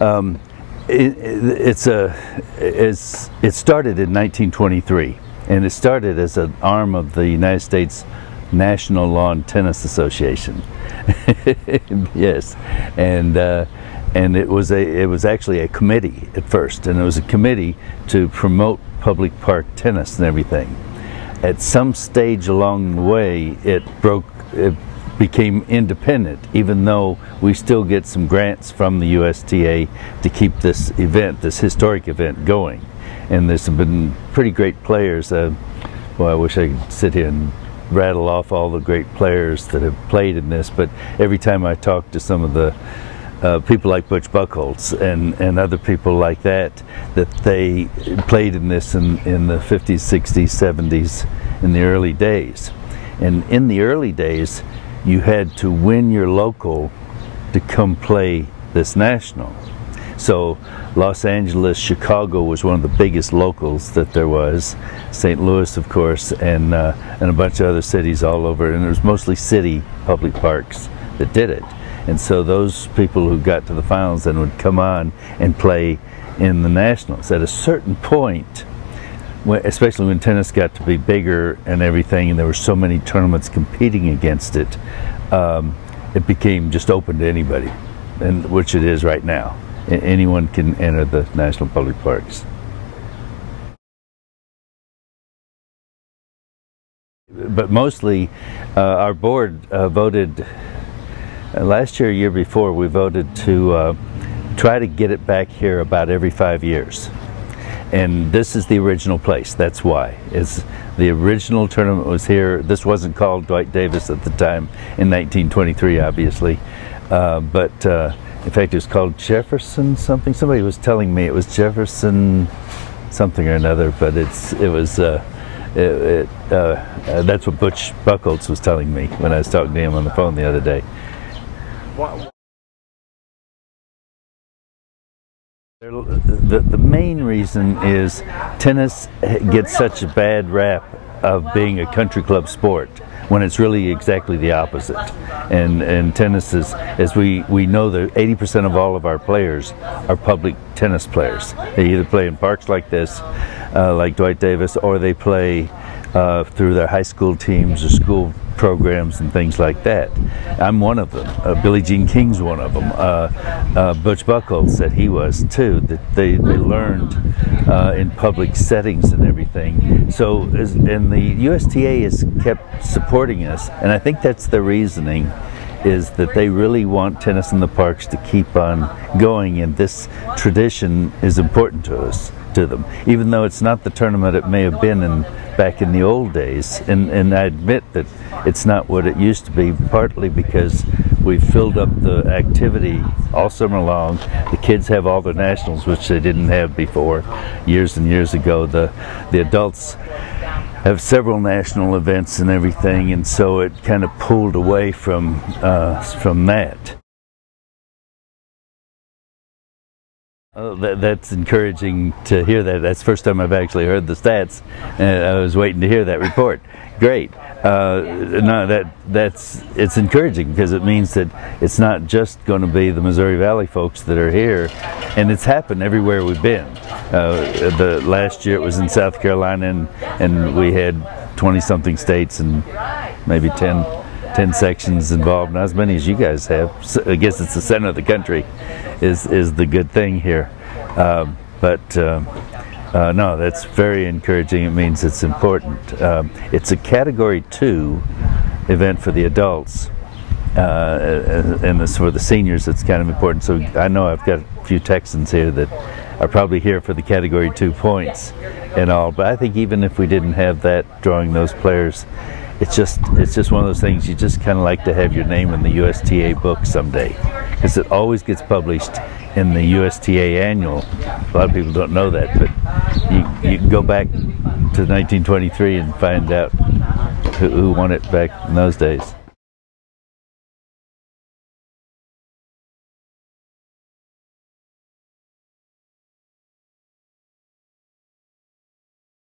It started in 1923, and it started as an arm of the United States National Lawn Tennis Association. Yes, and it was actually a committee at first, and it was a committee to promote public park tennis and everything. At some stage along the way, it became independent, even though we still get some grants from the USTA to keep this event, this historic event, going. And there's been pretty great players. Well, I wish I could sit here and rattle off all the great players that have played in this, but every time I talk to some of the people like Butch Buchholz and other people like that they played in this in the 50s, 60s, 70s, in the early days. And in the early days, you had to win your local to come play this national. So Los Angeles, Chicago was one of the biggest locals that there was. St. Louis, of course, and a bunch of other cities all over. And it was mostly city public parks that did it. And so those people who got to the finals then would come on and play in the nationals. At a certain point, especially when tennis got to be bigger and everything, and there were so many tournaments competing against it, it became just open to anybody, and which it is right now. Anyone can enter the national public parks. But mostly, our board voted, last year, year before, we voted to try to get it back here about every 5 years. And this is the original place. That's why. The original tournament was here. This wasn't called Dwight Davis at the time in 1923, obviously. In fact, it was called Jefferson something. Somebody was telling me it was Jefferson something or another, but that's what Butch Buchholz was telling me when I was talking to him on the phone the other day. The main reason is tennis gets such a bad rap of being a country club sport when it's really exactly the opposite. And tennis is, as we know, that 80% of all of our players are public tennis players. They either play in parks like this, like Dwight Davis, or they play through their high school teams or school programs and things like that. I'm one of them. Billie Jean King's one of them. Butch Buchholz said he was too, that they learned in public settings and everything. So, and the USTA has kept supporting us, and I think that's the reasoning, is that they really want tennis in the parks to keep on going, and this tradition is important to them, even though it's not the tournament it may have been back in the old days. And I admit that it's not what it used to be, partly because we've filled up the activity all summer long. The kids have all their nationals, which they didn't have before, years and years ago. The adults have several national events and everything, and so it kind of pulled away from that. That's encouraging to hear that. That's the first time I've actually heard the stats, and I was waiting to hear that report. Great. No, it's encouraging, because it means that it's not just going to be the Missouri Valley folks that are here, and it's happened everywhere we've been. The last year it was in South Carolina, and we had 20-something states and maybe 10 sections involved, not as many as you guys have. So I guess it's the center of the country is the good thing here. No, that's very encouraging. It means it's important. It's a Category 2 event for the adults, and for the seniors it's kind of important. So I know I've got a few Texans here that are probably here for the Category 2 points and all, but I think even if we didn't have that, drawing those players, it's just one of those things you just kind of like to have your name in the USTA book someday, because it always gets published in the USTA annual. A lot of people don't know that, but you can go back to 1923 and find out who won it back in those days.